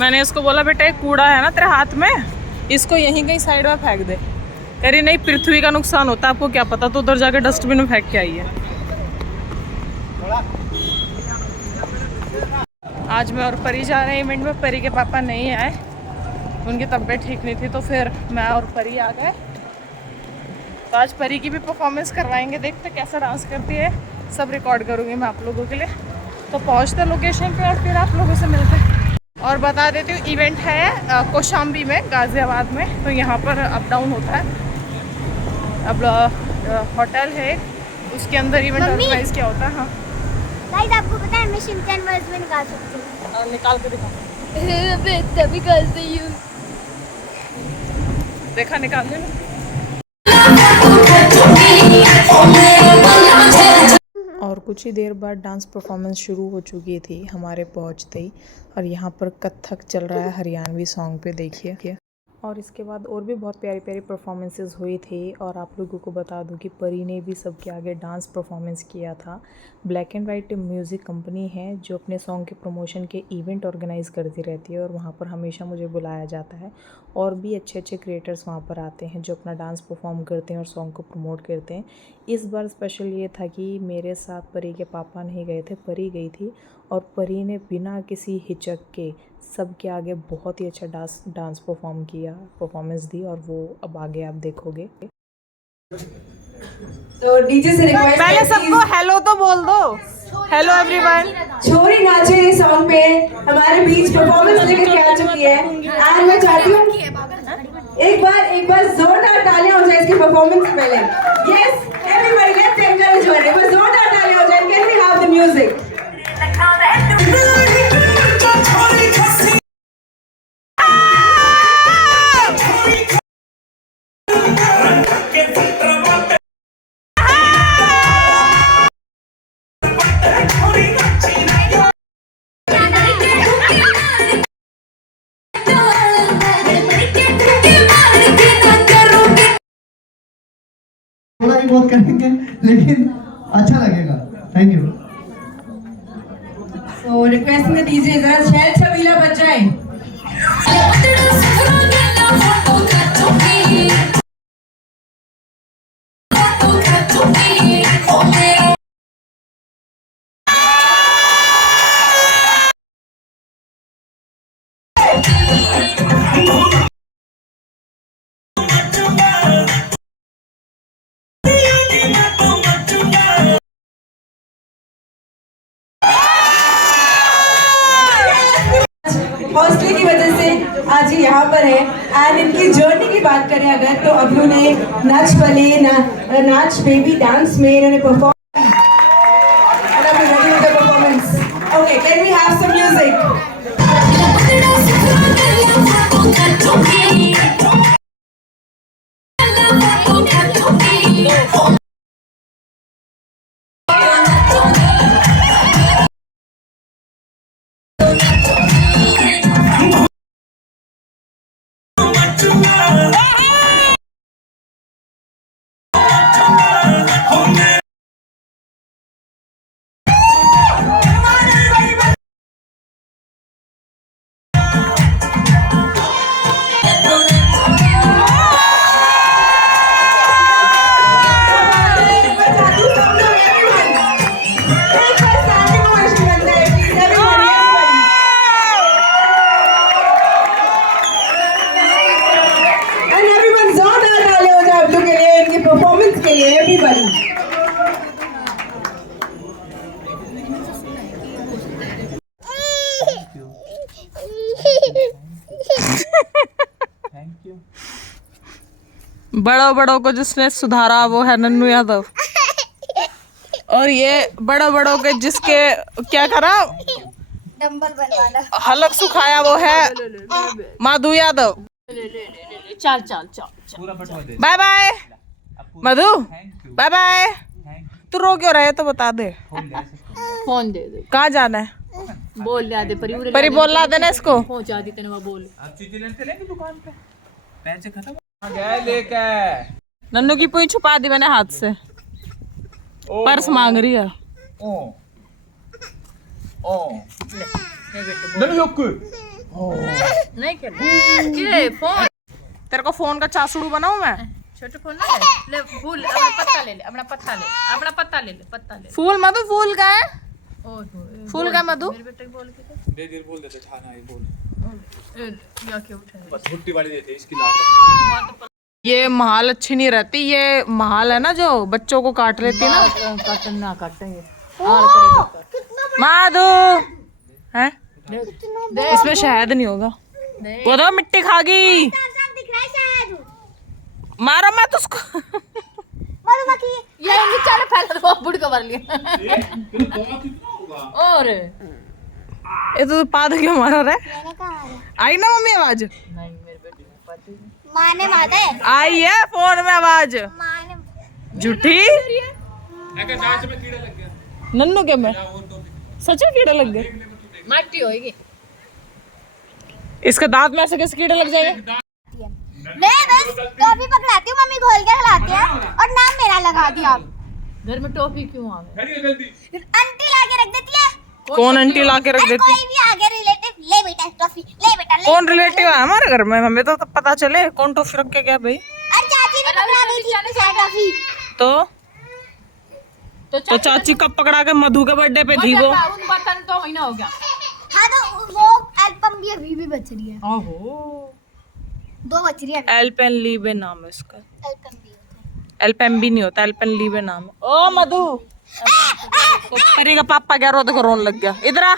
मैंने इसको बोला बेटा एक कूड़ा है ना तेरे हाथ में, इसको यहीं कहीं साइड में फेंक दे। कह रही नहीं पृथ्वी का नुकसान होता है, आपको क्या पता, तो उधर जाके डस्टबिन में फेंक के आई है। आज मैं और परी जा रहे हैं इवेंट में। परी के पापा नहीं आए, उनकी तबीयत ठीक नहीं थी, तो फिर मैं और परी आ गए। तो आज परी की भी परफॉर्मेंस करवाएंगे, देखते कैसा डांस करती है, सब रिकॉर्ड करूँगी मैं आप लोगों के लिए। तो पहुँचते लोकेशन पे और फिर आप लोगों से मिलते हैं। और बता देती हूँ इवेंट है कौशाम्बी में, गाज़ियाबाद में, तो यहाँ पर अप डाउन होता है। अब होटल है उसके अंदर इवेंट ऑर्गेनाइज किया होता है। हाँ गाइस आपको पता है मैं शिनचैन वर्ड्स में निकाल सकती हूँ। निकाल के दिखा। तभी कर रही हूँ। देखा निकाल दे। और कुछ ही देर बाद डांस परफॉर्मेंस शुरू हो चुकी थी हमारे पहुंचते ही। और यहाँ पर कथक चल रहा है हरियाणवी सॉन्ग पे, देखिए। और इसके बाद और भी बहुत प्यारी प्यारी परफॉर्मेंसेस हुई थी। और आप लोगों को बता दूं कि परी ने भी सबके आगे डांस परफॉर्मेंस किया था। Black and white music company है जो अपने सॉन्ग के प्रमोशन के इवेंट ऑर्गेनाइज़ करती रहती है, और वहाँ पर हमेशा मुझे बुलाया जाता है। और भी अच्छे अच्छे क्रिएटर्स वहाँ पर आते हैं जो अपना डांस परफॉर्म करते हैं और सॉन्ग को प्रमोट करते हैं। इस बार स्पेशल ये था कि मेरे साथ परी के पापा नहीं गए थे, परी गई थी। और परी ने बिना किसी हिचक के सबके आगे बहुत ही अच्छा डांस परफॉर्मेंस दी, और वो अब आगे आप देखोगे। तो डीजे से रिक्वेस्ट पहले सबको हेलो तो बोल दो, हेलो एवरीवन। छोरी नाचे इस सॉन्ग पे हमारे बीच परफॉर्मेंस लेकर के आ चुकी है। एंड मैं चाहती हूँ एक बार जोरदार तालियां हो जाए इसकी परफॉर्मेंस से पहले। Yes everybody let's encourage her. एक बार जोरदार तालियां हो जाए। Can we have the music? थोड़ा ही बहुत करेंगे लेकिन अच्छा लगेगा। Thank you. सो रिक्वेस्ट में दीजिए जरा शहर छबीला बच जाए। हौसले की वजह से आज ये यहाँ पर है। एंड इनकी जर्नी की बात करें अगर, तो अबलू ने नाच बेबी डांस में इन्होंने perform. Okay can we have some music? Performance के लिए एवरीबॉडी। Thank you. बड़ों को जिसने सुधारा वो है नन्नू यादव, और ये बड़ों के जिसके क्या करा, डंबल बनवाना, हलक सुखाया वो है मधु यादव। चल बाय बाय मधु, बाय बाय। तू रो क्यों रहे तो बता दे। फोन दे दे, कहाँ जाना है? बोल दे परी बोल ला देना इसको। पहुंचा दी तेने, वो बोल। दुकान पे पैसे खत्म गए लेकर। नन्नू की पूंछ छुपा दी मैंने हाथ से, पर्स मांग रही है। नन्नू नहीं खेल के फोन तेरे को फोन का चासुड़ू बनाऊं मैं? छोटे फोन ना ले फूल अपना पत्ता ले ले अपना पत्ता ले अपना पत्ता ले ले पत्ता ले फूल मधु फूल का है? ओहो फूल का मधु? मेरे बेटे को बोल के दे बोल देते खाना है बोल या क्या उठा बस मुट्ठी वाली देते इसकी लात ये महाल अच्छी नहीं रहती। ये महाल है ना जो बच्चों को काट रही थी ना। काटन ना काटेंगे माधु है इसमें शहद नहीं होगा। वो तो मिट्टी खा गई। साफ दिख रहा है शायद। मारो मत उसको। मधुमक्खी। ये नीचे फैला दो बुढ़ को भर लिया और ये तो पाद क्यों मार रहा है? मैंने कहा है। आई ना मम्मी आवाज? नहीं मेरे बेटे को पता ही नहीं माँ ने मारा है। आई है फोन में आवाज। माँ ने। झूठी जांच में कीड़ा लग गया नन्नू के में सच में कीड़े लग गए। माटी होएगी इसके दांत में ऐसे कैसे कीड़े लग जाएंगे? मैं बस टॉफी पकड़ाती हूँ, मम्मी घोल के खिलाती है और नाम मेरा लगा दिया। घर में टॉफी क्यों आ गई जल्दी आंटी लाके रख देती है। कौन आंटी ला के रख अरे देती? कोई भी आगे रिलेटिव ले बेटा टॉफी ले बेटा ले। कौन रिलेटिव है हमारे घर में? हमें तो पता चले कौन टॉफी रख के क्या भाई। और चाची ने पकड़ा दी थी अपनी साइड टॉफी। तो चाची कब पकड़ा के? मधु के बर्थडे पे थी वो। उन बर्तन तो महीना हो गया हाँ तो वो एल्पम भी अभी भी बच रही है। ओहो 2 बच रही है। एल्पेन लीबे नाम है इसका। एल्पम भी होता है। एल्पेन भी नहीं होता, एल्पेन लीबे नाम है। ओ मधु परी का पापा क्या रो देखो रोने लग गया। इधर आ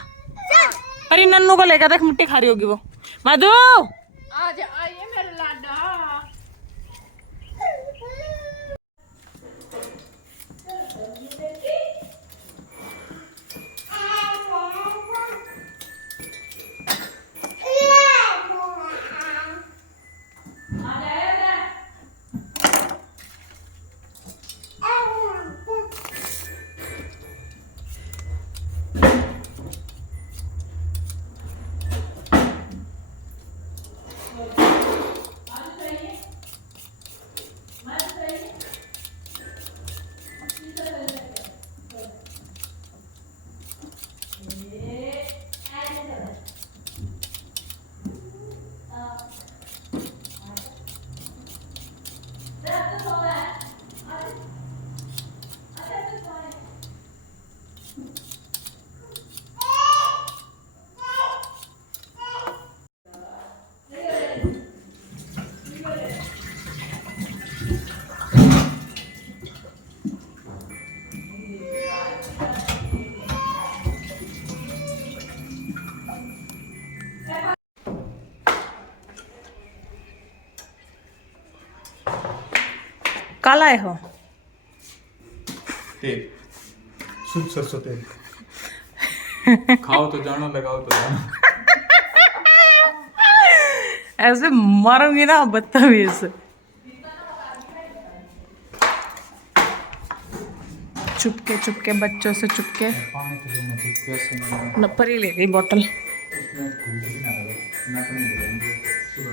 परी, नन्नू को लेकर देख मिट्टी खा रही होगी वो। मधु आज आइए मेरे लाडा कल आए हो? तेल शुद्ध सरसों तेल खाओ तो जानो लगाओ तो जानो। ऐसे मारूंगी ना बदतमीज। चुपके चुपके बच्चों से चुपके पानी तो लेना थी पैसे नहीं नप्पर ही ले गई बोतल। उसमें खुल भी ना रहा मैं तो नहीं बोलूंगा सुबह